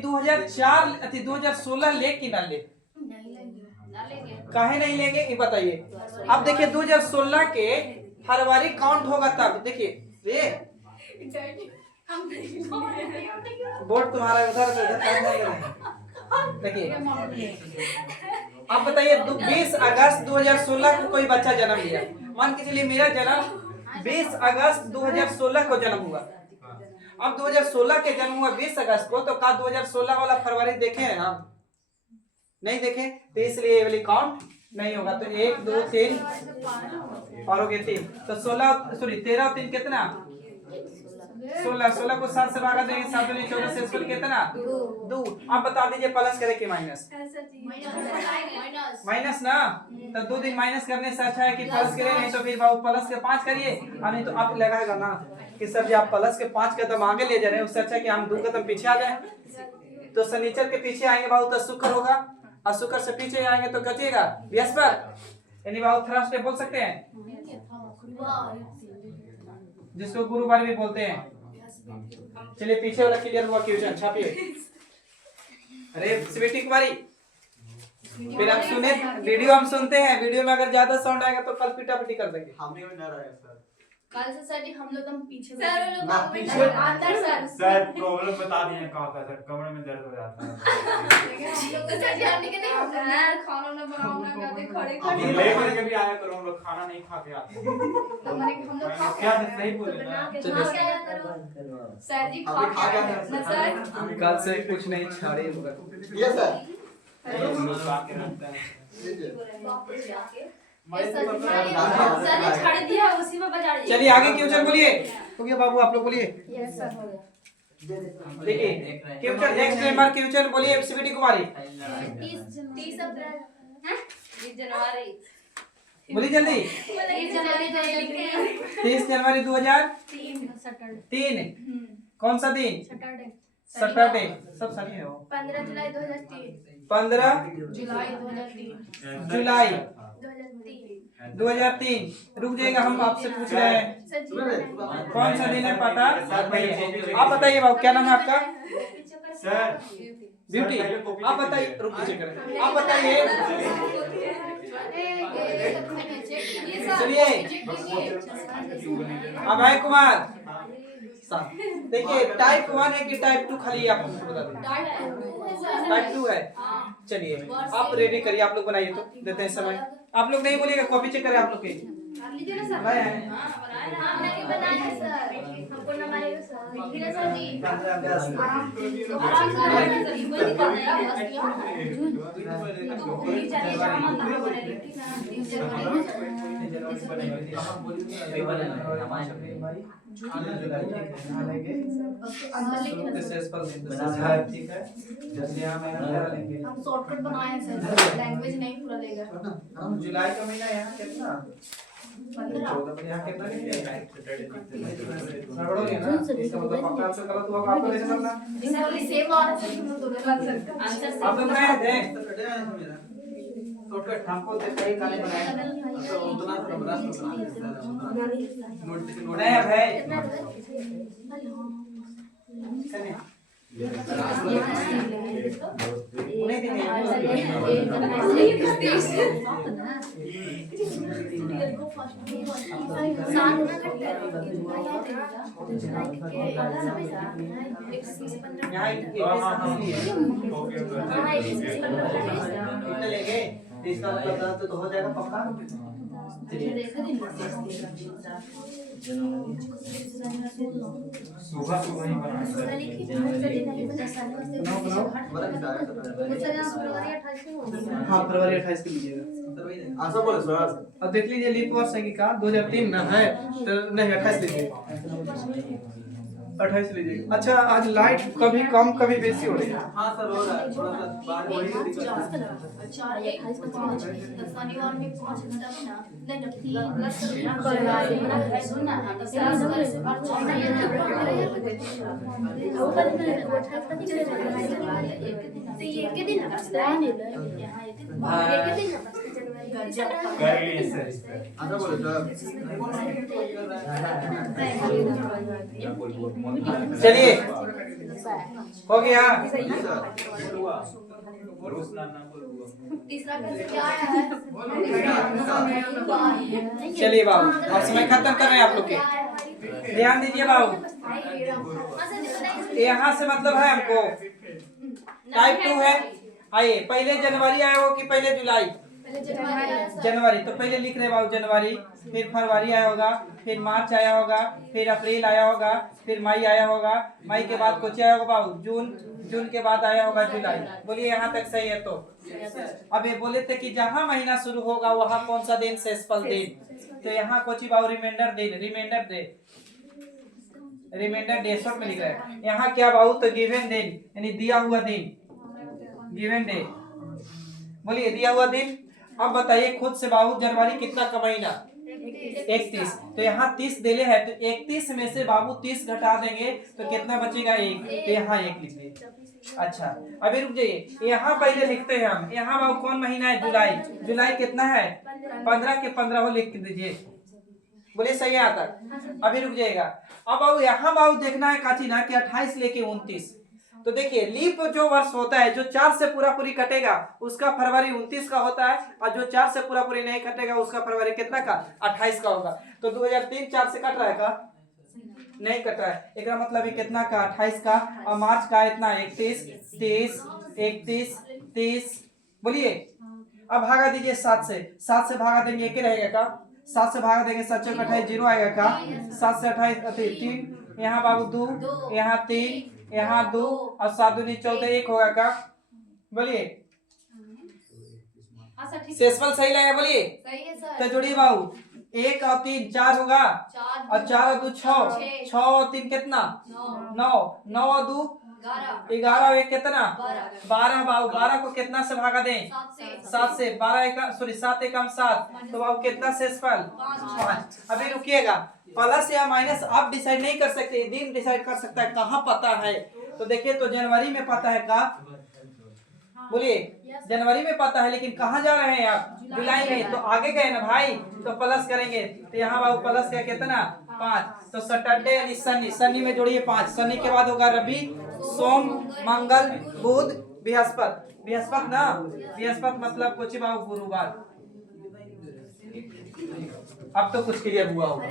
2016 ले कि ना ले? काहे नहीं लेंगे ये बताइए। अब देखिए 2016 के फरवरी काउंट होगा तब देखिए रे बोर्ड तुम्हारा उधर से देखिए। अब बताइए 20 अगस्त 2016 को कोई बच्चा जन्म लिया, मान के चलिए मेरा जन्म 20 अगस्त 2016 को जन्म हुआ। अब 2016 के जन्म हुआ 20 अगस्त को तो का 2016 वाला फरवरी देखे हैं हम? नहीं देखे तो इसलिए ये वाली काउंट नहीं होगा। तो 1 2 3 और हो गए 3 तो 13 और 3 कितना 16 को 7 से भागा देंगे 7 दूनी 14 से स्क्वायर कितना 2। अब बता दीजिए प्लस करे कि माइनस? माइनस ना। तो 2 दिन माइनस करने से अच्छा है कि प्लस करें, नहीं तो फिर बाबू प्लस के 5 करिए और नहीं तो आप लगाएगा ना कि सर जी आप प्लस के 5 कदम आगे ले जा रहे हैं, उससे अच्छा कि हम 2 कदम पीछे आ जाए। तो शनिचर के पीछे आएंगे बाबू तो शुक्र होगा और शुक्र से पीछे आएंगे तो कटिएगा बृहस्पति, यानी बाबू थर्सडे बोल सकते हैं जिसको गुरुवार भी बोलते हैं। चलिए पीछे वाला क्लियर हुआ क्वेश्चन छापिए। अरे स्वीटी कुमारी फिर हम सुने वीडियो हम सुनते हैं, वीडियो में अगर ज्यादा साउंड आएगा तो कल पिटापिटी कर देंगे। हमें भी डर आया सर। कल से सर जी हम लोग हम पीछे ना, सर पीछे। अंदर सर सर प्रॉब्लम बता दिए क्या होता है सर, कमर में दर्द हो जाता है। हम लोग तो सर जी हमने के नहीं होता है खाना ना बनाना करते खड़े अभी खड़े लेट करके भी आया करो, हम लोग खाना नहीं खा के आते हैं। तो मैंने हम लोग खा क्या सही बोले ना। चलिए क्या याद करो सर जी खा अभी खा के के ना सर कल से कुछ नहीं छाड़े होगा। ये सर हम लोग खा के रहते हैं। लीजिए। सर ने छाड़ दिया उसी में बजा दिया। चलिए आगे क्वेश्चन बोलिए। हो गया बाबू आप लोग बोलिए। यस सर हो गया। देखिए क्वेश्चन नेक्स्ट नंबर क्वेश्चन बोलिए स्वीटी कुमारी 30 अप्रैल हैं 30 जनवरी बोलिए जल्दी। 30 जनवरी 30 जनवरी 2003 सैटरडे कौन सा दिन? सैटरडे सब सही है वो। 15 जुलाई 2003। 15 जुलाई 2003। जुलाई 2003। 2003। रुक जाएगा, हम आपसे पूछ रहे हैं सर जी कौन सा दिन है पता नहीं है। आप बताइए बाबू, क्या नाम है आपका? Sir beauty. आप बताइए, रुक पीछे करें, आप बताइए। चलिए अभय कुमार देखिए, टाइप 1 है कि टाइप 2 खाली आप हमको बता दीजिए। टाइप 2 है। चलिए आप रेडी करिए, आप लोग बनाइए तो देते हैं समय। आप लोग नहीं बोलिएगा, कॉपी चेक करें आप लोग के। बनाए हैं? नहीं बनाया सर, हमको ना मारेगा सर। लिखिए सर जी। ठीक है, जल्दी यहाँ महीना लेंगे। हम शॉर्टकट बनाए हैं सर, लैंग्वेज नहीं पूरा लेगा। जुलाई का महीना यहाँ कितना? 14 यहाँ कितना लिखिएगा? गड़बड़ हो गया ना, इसका मतलब पक्का आंसर गलत हुआ, आपको कैसे करना? सेम और आंसर आप लोग बनाए थे? सैटरडे आया था मेरा। हमको तो कई काले बनाए हैं। तो उतना तो बड़ा तो बना नोट नहीं अब है कने उन्हें दिन यहाँ कितने लेंगे? इसका मतलब तो हो जाएगा पक्का। सुबह सुबह ही बनाना हाँ फरवरी 28 को लीजिएगा। अब देख लीजिए लीप वर्ष है कि का 2003 ना है तो नहीं 28 लीजिए, 28 लीजिए। अच्छा आज लाइट कभी कम कभी बेसी हो रही है। हाँ सर हो रहा है थोड़ा सा बाहर वही दिक्कत है। शनिवार में 5 घंटा बना नहीं ये के दिन कर लिए सर। अच्छा बोले चलिए हो गया। तीसरा क्या है? चलिए बाबू अब समय खत्म कर रहे हैं आप लोग के, ध्यान दीजिए बाबू। यहाँ से मतलब है हमको टाइप 2 है। आइए पहले जनवरी आया हो कि पहले जुलाई? जनवरी। तो पहले लिख रहे बाबू जनवरी, फिर फरवरी आया होगा, फिर मार्च आया होगा, फिर अप्रैल आया होगा, फिर मई आया होगा, मई के बाद कुछ आया होगा बाबू जून, जून के बाद आया होगा जुलाई। बोलिए यहाँ तक सही है? तो अब ये बोले थे कि जहाँ महीना शुरू होगा वहाँ कौन सा दिन शेषफल दिन, तो यहाँ कुछ बाबू रिमाइंडर दिन, reminder day, reminder day short में लिख रहे हैं। यहाँ क्या बाबू? तो गिवन दिन यानी दिया हुआ दिन, गिवन डे। बोलिए दिया हुआ दिन। अब बताइए खुद से बाबू जनवरी कितना का महीना? 31। तो यहाँ 30 देले है तो 31 में से बाबू 30 घटा देंगे तो कितना बचेगा? 1। तो यहाँ 1 लिख दीजिए। अच्छा अभी रुक जाइए, यहाँ पहले लिखते हैं हम। यहाँ बाबू कौन महीना है? जुलाई। जुलाई कितना है? 15 के 15 लिख दीजिए। बोलिए सही है यहाँ तक? अभी रुक जाइएगा। अब बाबू यहाँ बाबू देखना है काची ना कि 28 लेके 29। तो देखिए लीप जो वर्ष होता है जो 4 से पूरा पूरी कटेगा उसका फरवरी 29 का होता है, और जो 4 से पूरा पूरी नहीं कटेगा उसका फरवरी कितना का? 28 का होगा। तो 2003 4 से कट रहा है का? नहीं कट रहा है। एक मतलब ये कितना का? 28 का। और मार्च का इतना 31, 30, 31, 30। बोलिए अब भागा दीजिए 7 से। 7 से भागा देंगे एक ही रहेगा का? 7 से भागा देंगे 7 चौक 28 0 आएगा का? 7 से 28 3, यहाँ बाबू 2, यहाँ 3, यहाँ 2 और 7 दूनी 14 1 होगा का? बोलिए शेषफल सही लगा? बोलिए तो जोड़िए बाबू 1 और 3 4 होगा, और 4 और 2 6, 6 और 3 कितना? 9, 9 और 2 11 और 1 कितना? 12 बाबू। 12 को कितना से भागा दें? 7 से। 12 एक सॉरी 7 एकम 7, तो बाबू कितना शेषफल? 5। अभी रुकिएगा, प्लस या माइनस आप डिसाइड नहीं कर सकते, दिन डिसाइड कर सकता है। कहाँ पता है तो देखिए तो जनवरी में पता है का, बोलिए जनवरी में पता है, लेकिन कहाँ जा रहे हैं आप, जुलाई में, तो आगे गए ना भाई, तो प्लस करेंगे, तो यहाँ बाबू प्लस क्या कितना 5, तो सैटरडे यानी शनि, शनि में जोड़िए 5, शनि के बाद होगा रवि, सोम, मंगल, बुध, बृहस्पति, बृहस्पति ना, बृहस्पति मतलब कुछ बाबू गुरुवार। अब तो कुछ क्लियर हुआ होगा।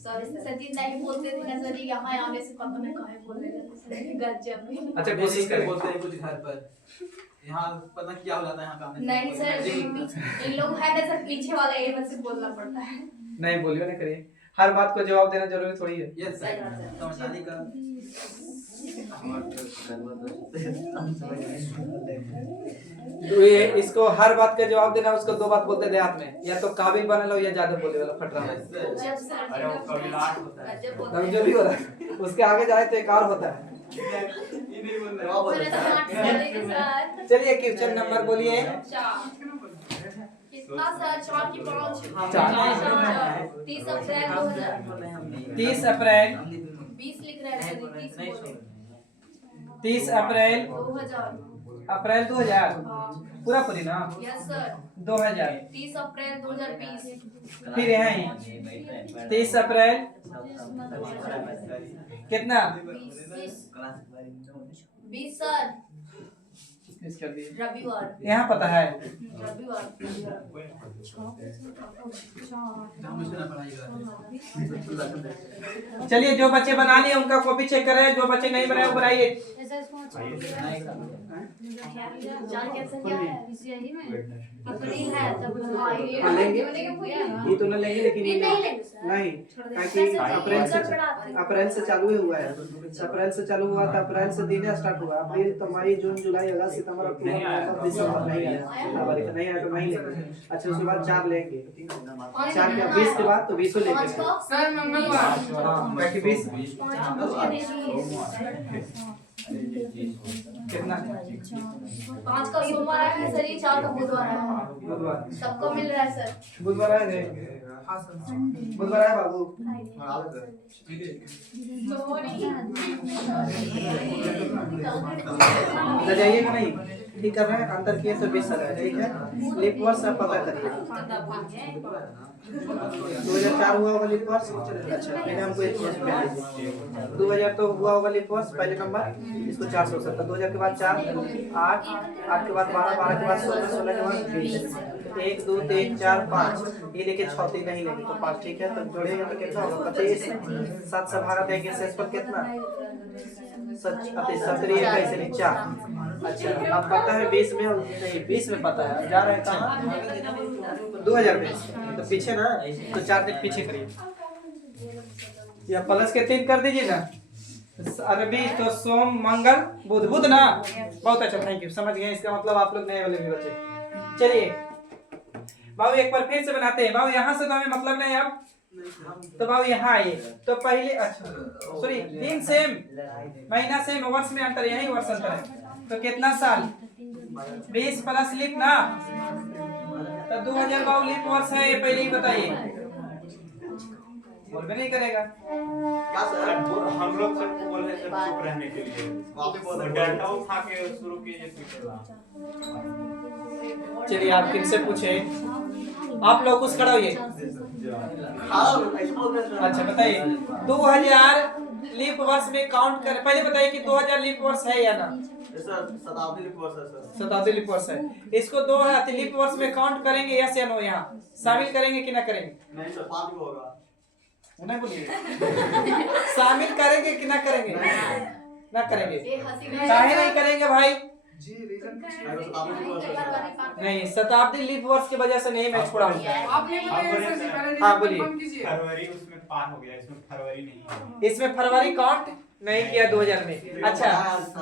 सॉरी सचिन नहीं बोलते थे ना सर, यहाँ आने से पता नहीं कहाँ बोलने लगे गजब। अच्छा कोशिश करें, बोलते हैं कुछ घर पर, यहाँ पता क्या हो जाता है यहाँ काम नहीं सर, इन लोग है ना सर पीछे वाला ये बस बोलना पड़ता है। नहीं बोलियो ना करिए, हर बात को जवाब देना जरूरी थोड़ी है। यस सर, समझाने का तो ये इसको हर बात का जवाब देना, उसको 2 बात बोलते देहात में, या तो काबिल बने लो या ज्यादा बोले वाला फट रहा है। अरे वो कविलाट होता है। तब जो भी हो रहा है उसके आगे जाए तो एक और होता है। ये नहीं बोल रहा। चलिए क्वेश्चन नंबर बोलिए। कितना सर 4 की 5? 30 अप्रैल 2000, 30 अप्रैल 20 लिख रहे हैं सर, 30 अप्रैल 2000। अप्रैल 2000 पूरा पूरी ना, यस सर, 2000 30 अप्रैल 2020। फिर यहाँ ही 30 अप्रैल कितना 20 सर, कर दिए, रविवार, यहाँ पता है। रविवार। चलिए जो बच्चे बना लिए उनका कॉपी चेक करें, जो बच्चे नहीं बनाए वो बनाइए। जान कैसे क्या है यही में अप्रैल है तब लेंगे ये तो नहीं लेंगे, लेकिन नहीं लेंगे सर, नहीं क्योंकि अप्रैल से चालू ही हुआ है, अप्रैल से चालू हुआ था, अप्रैल से दिन स्टार्ट हुआ, अप्रैल तो मई जून जुलाई अगस्त सितंबर अक्टूबर नवंबर दिसंबर नहीं आया, फरवरी तो नहीं आया तो नहीं लेंगे। अच्छा उसके बाद 4 लेंगे, 4 के 20 के बाद तो 20 लेंगे सर मंगलवार। हाँ, बाकी 20 कितना 5 का सोमवार है सर, ये 4 का बुधवार है, बुधवार, सबको मिल रहा है सर। बुधवार है रे, बुधवार है बाबू। तो जाइएगा नहीं, ठीक कर रहे हैं, अंतर किए तो 20 है, ठीक है। लीप वर्ष आप पता करिए, 2004 हुआ होगा लीप वर्ष। अच्छा पहले हमको एक वर्ष पहले 2000 तो हुआ होगा लीप वर्ष पहले नंबर, इसको 470, 2000 के बाद 4, 8, 8 के बाद 12, 12 के बाद 16, 16 के बाद 20, 1 2 3 4 5, ये लेके 6 3 नहीं लेंगे तो 5, ठीक है। तो जोड़ेगा तो कितना होगा 25, 7 से भागा देंगे, शेष पर कितना 17 कैसे नहीं 4। अच्छा अब पता है 20 में, नहीं 20 में पता है, जा रहे हैं कहाँ 2000 में, तो पीछे ना, तो 4 दिन पीछे करिए या प्लस के 3 कर दीजिए ना, अरबी तो सोम मंगल बुध, बुध ना, बहुत अच्छा थैंक यू, समझ गए, इसका मतलब आप लोग नए वाले भी बच्चे। चलिए बाबू एक बार फिर से बनाते हैं, बाबू यहाँ से तो हमें मतलब नहीं अब, तो बाबू यहाँ आइए, तो पहले अच्छा सॉरी दिन सेम, महीना सेम, वर्ष में अंतर, यही वर्ष अंतर है, तो कितना साल 20 प्लस लीप ना, तो 2000 बाबू लीप वर्ष है, ये पहले ही बताइए, बोल भी नहीं करेगा। क्या सर हम लोग सर बोल रहे हैं चुप रहने के लिए, वहाँ पे बोल रहे डाटा उठा के शुरू कीजिए। चलिए आप किनसे पूछे, आप लोग कुछ खड़ा होइए। अच्छा बताइए 2000 लीप वर्ष में काउंट करें, पहले बताइए कि 2000 लीप वर्ष है या ना, शताब्दी लीप वर्ष है सर, शताब्दी लीप वर्ष है, इसको 2000 लीप वर्ष में काउंट करेंगे यस या नो, यहाँ शामिल करेंगे कि ना करेंगे, नहीं सर 5 को होगा, नहीं बोलिए शामिल करेंगे कि ना करेंगे, ना करेंगे, काहे नहीं करेंगे भाई, नहीं शताब्दी लीप वर्ष की वजह से नहीं मैं छोड़ाऊंगा। आपने बताया सर पहले हाँ, बोलिए। कंफर्म कीजिए। फरवरी उसमें पार हो गया, इसमें फरवरी नहीं है। इसमें फरवरी काउंट नहीं किया 2000 में। अच्छा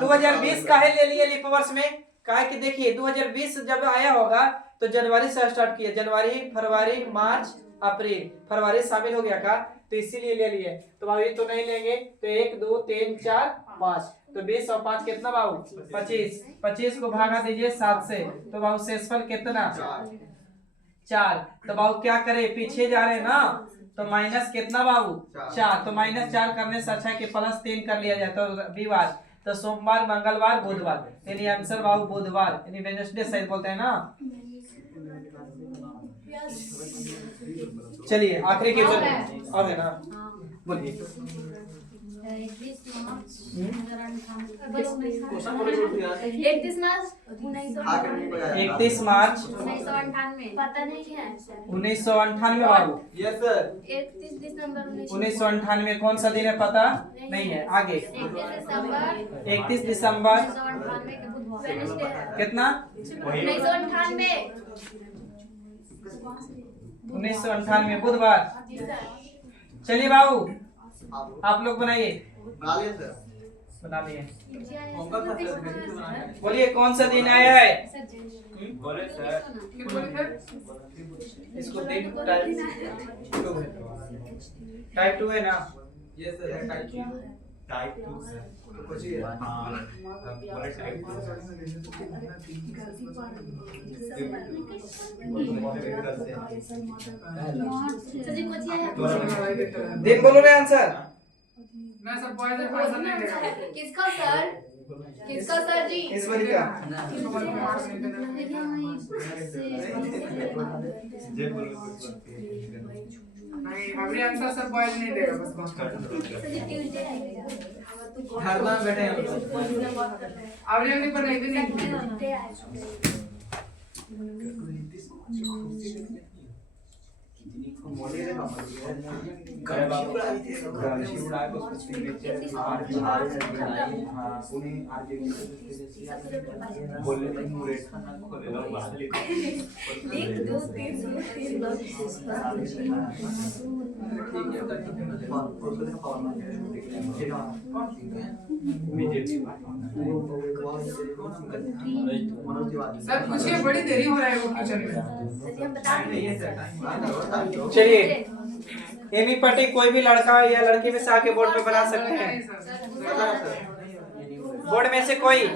2020 काहे ले लिए लीप वर्ष में, काहे कि देखिए 2020 जब आया होगा तो जनवरी से स्टार्ट किया, जनवरी फरवरी मार्च अप्रैल, फरवरी शामिल हो गया का, तो इसीलिए ले लिए, तो अभी तो नहीं लेंगे, तो 1 2 3 4 5, तो 20 और 5 कितना बाबू 25, 25 को भागा दीजिए 7 से, तो बाबू शेषफल कितना 4, तो बाबू क्या करे पीछे जा रहे हैं ना, तो माइनस कितना बाबू 4, तो -4 करने से अच्छा है कि +3 कर लिया जाए। तो रविवार, तो सोमवार, मंगलवार, बुधवार, यानी आंसर बाबू बुधवार, यानी वेडनेसडे शायद बोलते हैं ना। चलिए आखिरी क्वेश्चन और है ना, बोलिए। 31 मार्च 31 मार्च 1998 पता नहीं है 1998 बाबू। Yes sir. 31 दिसंबर 1998 कौन सा दिन है पता नहीं है। आगे 31 दिसंबर 1998 के बुधवार वेडनेसडे है। कितना 1998 1998 बुधवार। चलिए बाबू आप लोग बनाइए, बना लिया सर। बना लिए। होमवर्क था सर, घर से बनाया है। बोलिए कौन सा दिन आया है। बोले सर। फिर बोले फिर इसको दिन टाइप 2 है ना। Yes sir, type 2 sir. कुछ ही है। हाँ बोले टाइप 2 दिन बोलो ना आंसर। मैं सब बॉयज आंसर नहीं देगा। किसका सर जी इस बार क्या नहीं अभी आंसर सब बॉयज नहीं देगा बस बात कर। हर बार बैठे हैं हम लोग। अभी नहीं पर नहीं भी नहीं सर पूछिए बड़ी देरी हो रहा है वो किचन में। चलिए एमी पट्टी कोई भी लड़का या लड़की में से आके बोर्ड पे बना सकते हैं। बोर्ड में से कोई,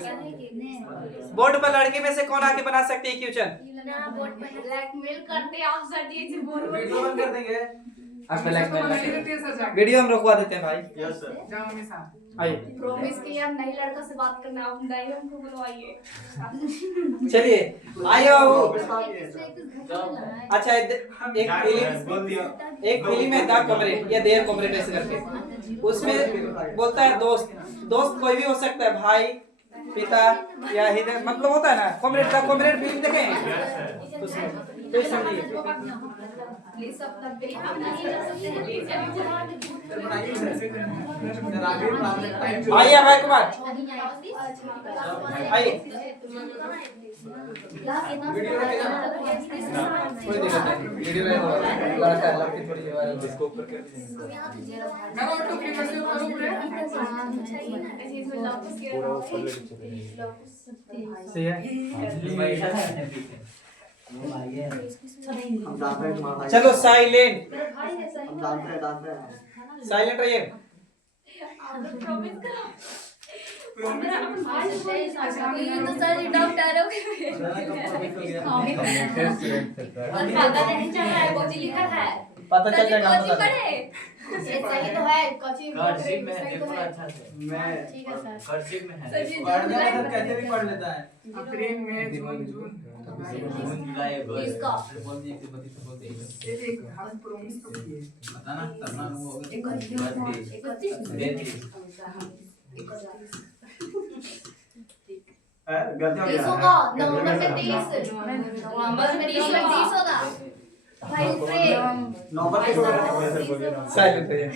बोर्ड पर लड़की में से कौन आके बना सकती है क्वेश्चन। बोर्ड पर ब्लैकमेल करते आप सर जी से बोल वीडियो बंद कर देंगे। वीडियो हम रोकवा देते हैं भाई। Yes sir. जाओ मेरे साथ। आइए प्रॉमिस किया नई लड़का से बात करना, आप नई हमको बुलवाइए। चलिए आइए बाबू। अच्छा बोल दिया। एक फिल्म है द कॉमरेड या देयर कॉमरेड ऐसे करके, उसमें बोलता है दोस्त, दोस्त कोई भी हो सकता है, भाई, पिता या हृदय, मतलब होता है ना कॉमरेड। द कॉमरेड फिल्म देखे हैं उसमें तो समझिए। आइए अभय कुमार आइए। कोई दिक्कत नहीं, वीडियो में लड़का लड़की थोड़ी इसको ऊपर कर मैं और तो फिर कैसे करूं रे। सही है। हम जानते हैं तुम्हारा भाई। चलो साइलेंट, हम जानते हैं। साइलेंट रहिए। तो सर जी डॉक्टर हो कोची लिखा है पता चल जाएगा कोची मतलब। पढ़े सही तो है कोची कर्सिव में है, देखो अच्छा से मैं ठीक है सर कर्सिव में है। सर जी पढ़ने का सर कैसे भी पढ़ लेता है। अप्रैल मई जून जून जुलाई अगस्त इसका बोल दिए कि बत्तीस बोलते हैं एक हाथ प्रॉमिस तो किए। बताना तब ना वो होगा 30 होगा नवंबर में 30 नवंबर में 30 होगा फाइल पे नंबर के साइलेंट रहिए।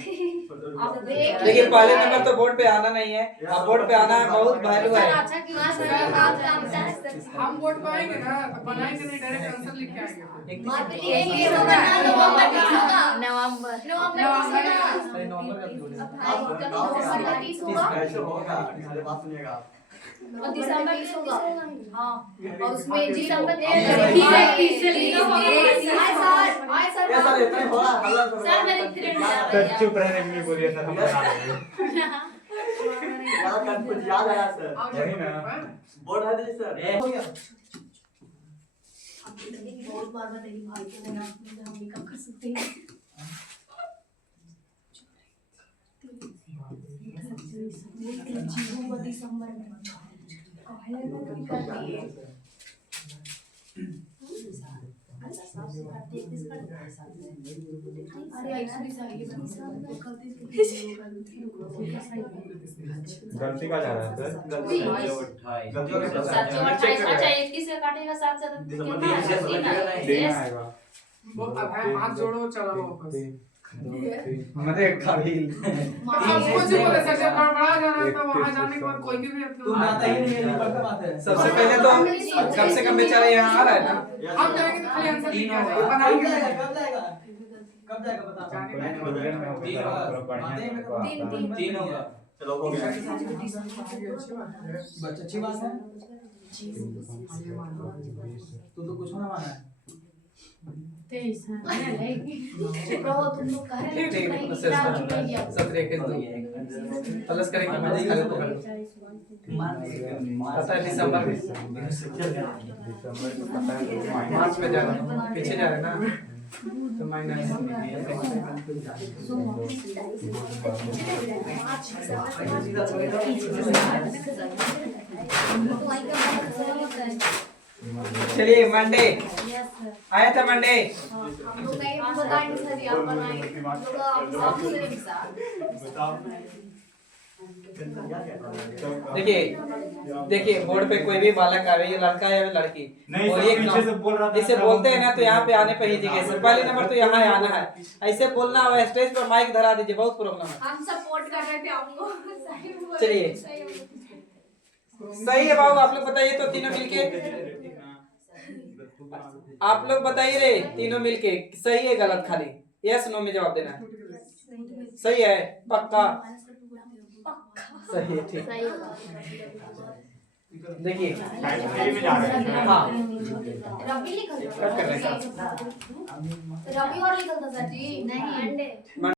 देखिए पहले नंबर तो बोर्ड पे आना नहीं है, अब बोर्ड पे आना बहुत वैल्यू है। अच्छा कि वहां से आप काम चाहे हम बोर्ड पर आएंगे ना तो बनाएंगे नहीं, डायरेक्ट आंसर लिख के आएंगे। मार पे ये होगा ना नवंबर 30 होगा नवंबर 30 होगा सही नंबर का बोलिए। नवंबर 30 होगा कैसे होगा हमारे बात सुनिएगा। और दिसंबर 30 होगा हां और उसमें दिसंबर ये सर इतना होगा हल्ला सर मेरे फ्रेंड सर चुप रहने के लिए बोलिए सर, हम बना लेंगे। यार कर कुछ याद आया सर। आओ वही ना। बोर्ड है जी सर। हो गया। बहुत बार बताइए भाई के बिना हम भी काम कर सकते हैं दिसंबर में गलती का जा रहा है सर गलती जो 28 अच्छा 21 का काटेगा 7 से दिसंबर कितना से तो आएगा? लगेगा नहीं। दिन आएगा वो अब है हाथ जोड़ो चलो वापस मरे कबील अब कुछ बोले सर जब गड़बड़ा जा रहा था वहां जाने के बाद कोई भी तुम आता ही नहीं है ऊपर कब आते हैं सबसे पहले तो कम से कम बेचारा यहाँ आ रहा है ना। हम जाएंगे तो खाली आंसर लिख के आ जाएगा कब बनाएंगे जाएगा कब जाएगा बता जाने का तीन होगा चलो हो गया बच्चा अच्छी बात है तू तो कुछ ना माना है प्रभु तुम लोग कह रहे ठीक ठीक प्रोसेस सब देखे तो प्लस करेंगे मैं खाली पकड़ लो पता है दिसंबर में मार्च में जा रहा हूँ पीछे जा रहे हैं ना तो माइनस चलिए मंडे आया था मंडे हम लोग नहीं बताएंगे सर आप बनाएंगे हम लोग आप करेंगे सर देखिए देखिए बोर्ड पे कोई भी बालक आवे ये लड़का है या लड़की नहीं और सर ये पीछे से बोल रहा था इसे बोलते हैं ना तो यहाँ पे आने पे ही एजुकेशन पहले नंबर तो यहाँ आना है ऐसे बोलना हो स्टेज पर माइक धरा दीजिए बहुत प्रॉब्लम है हम सपोर्ट कर रहे थे आपको चलिए सही है बाबू आप लोग बताइए तो तीनों मिलके आप लोग बताइए रे तीनों मिलके सही है गलत खाली यस नो में जवाब देना है सही है पक्का सही है ठीक देखिए में जा रहे हैं हाँ रवि लिखल कट कर रहे हैं रवि और लिखल था सर जी नहीं अंडे